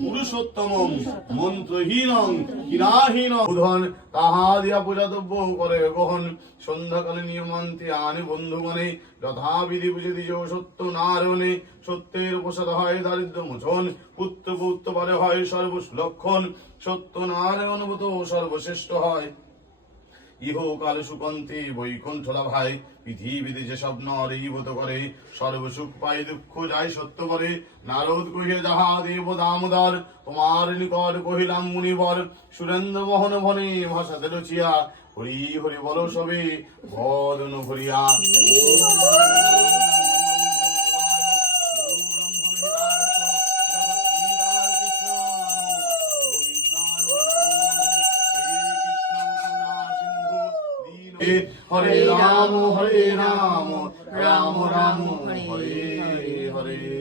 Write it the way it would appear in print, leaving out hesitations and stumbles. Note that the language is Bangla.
পুরুষোত্তমং মন্ত্রহীনং কিরাহীন বুধন তাহা দিয়া পূজাতব্য করে গ্রহণ সন্ধ্যাকালে নিয়মান্তি আনি বন্ধুগণে যথাবিধি পুজো সত্য নারায়ণে সত্যের প্রসাদ হয় দারিদ্র মোচন পুত্র পুত্র পরে হয় সর্বসুলক্ষণ সত্য নারায়ণ সর্বশ্রেষ্ঠ হয় ইহকাল সুকন্তে বৈকুণ্ঠ লাভায় পৃথিবীতে যেসব নর এই ব্রত করে সর্বসুখ পায় দুঃখ যায় সত্য করে নারদ কহে যাহা দেব দামোদর তোমার নিকট কহিলাম মুনিবর সুরেন্দ্র মোহন বনে ভাষাতে রচিয়া হরি হরি বল সবে বদন ভরিয়া হরে রাম রাম রাম হরে হরে